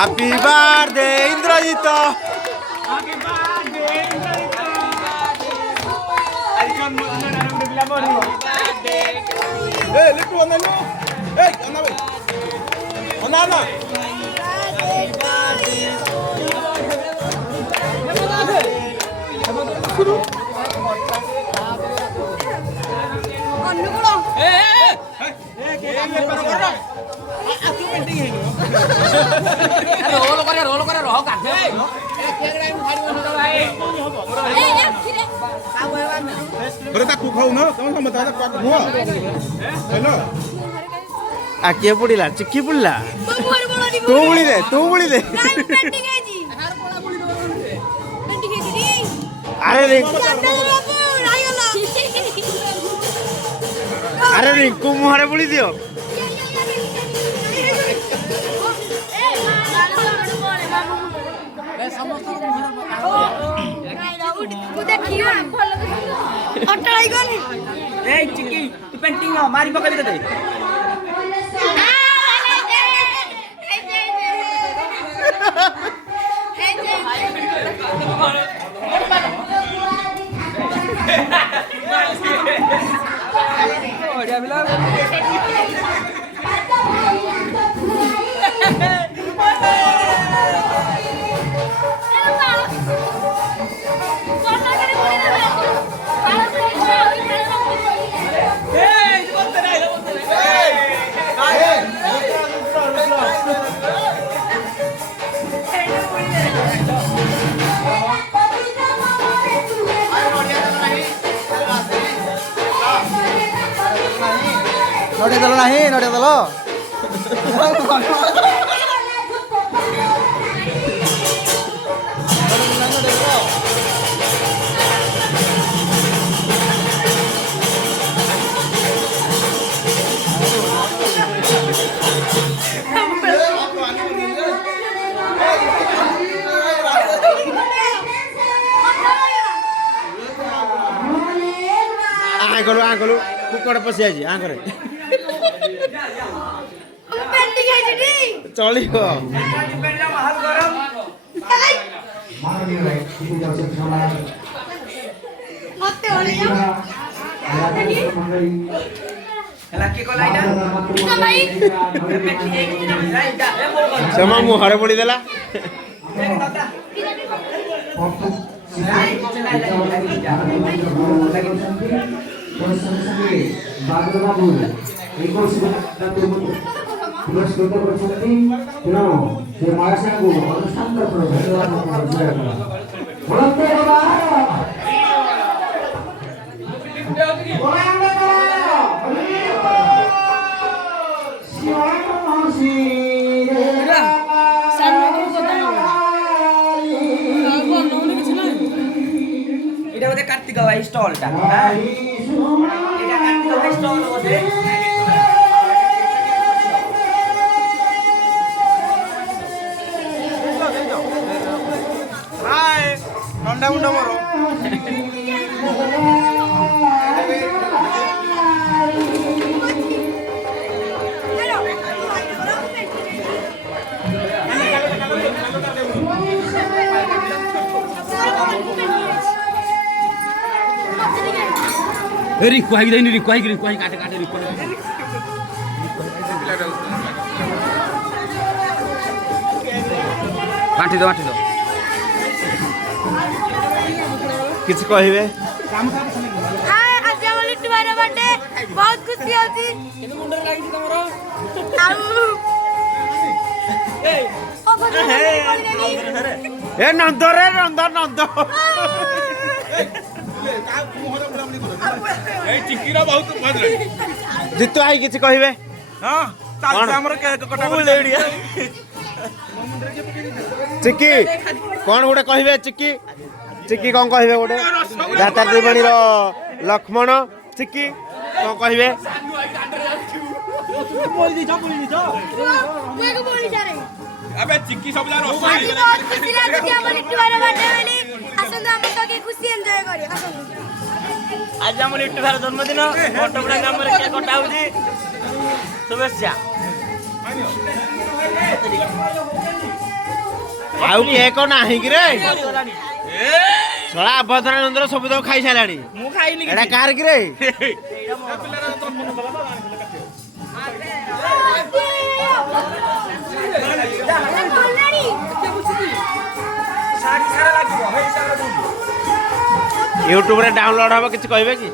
Happy birthday Indrajit role करे रह काटे आकिया पड़िला चिक्की पड़िला तू बुड़ी दे अरे रिंकू मुहारे बुड़ी दियो चिक्की तू पेंटिंग मारी पकड़ दे नोटे दलो नहीं नोटे दलो आंकलू कुकड़ पशि आई आंकरे चलियो क्षमा मुहर पड़ी देला पुरस्कृत करछन्ति तेणु से महाशयଙ୍କୁ ଅନୁଷ୍ଠାନ ତରଫରୁ ଧନ୍ୟବାଦ ବୋଲନ୍ତେ এটা ওদের কার্তিক ভাই স্টলটা হ্যাঁ এটা কার্তিক ভাই স্টল ওদের ठंडा मुंडा मारो रिक्वाई देनी रिक्वाई काटे काटे रिक्वाई काटी दो किसी कहबे आज हम लिट्टू भाई बर्थडे बहुत खुशी होती केने मुंडर लागी तमरो ए नंद रे नंद ए चिक्कीरा बहुत मदरे जितु आई किसी कहबे हां ताल हमर केक कटा लेडिया चिक्की कौन गोटे कहबे चिक्की कौन कहबे गोटे दाता दिबणी रो लक्ष्मण चिक्की कौन कहबे बोल दी जा मैं को बोली जा रही अबे चिक्की सबला आज रसोई बहुत खुशी लागती है हम लिट्टू भाई बर्थडे वाली आसन हम तो के खुशी एंजॉय करी आसन आज आम यूट्यूबर जन्मदिन बटपड़ा ग्राम में केक कटा होची शुभेच्छा आउ केक नाही कि रे छड़ा अभद्रानंदर सब तो खाई साराणी मु खाइनी एटा कार कि रे यूट्यूब रे डाउनलोड हबो किछ कहबे कि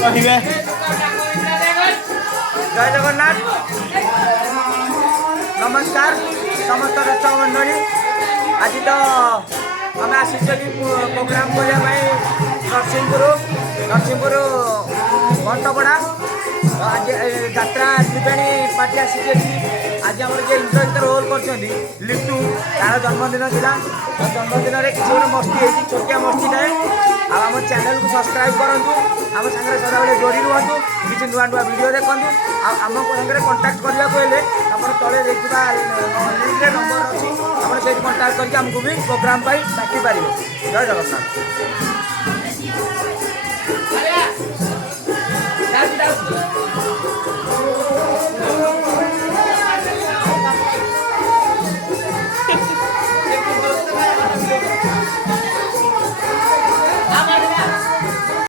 କହିବେ जय जगन्नाथ नमस्कार समस्त दर्शक मंडली आज तो आम आसी प्रोग्राम करने नरसिंहपुर घंटपड़ा आज यात्रा त्रिवेणी पार्टी आसी आज आम जो इंद्रजित रोल कर लिट्टू तार जन्मदिन था जन्मदिन में किसी गोटे मस्ती है छोटिया मस्ती थाए आम चैनल को सब्सक्राइब करूँ आम सागर सदाबले जोड़ी रुहतु किसी नुआ नुआ वीडियो देखूँ आम सागर कंटाक्ट करने को हेले आप तले देखा लिंक्रे नंबर अच्छी आप कंटाक्ट करके आमको भी प्रोग्राम डाकी पारे जय जगन्नाथ।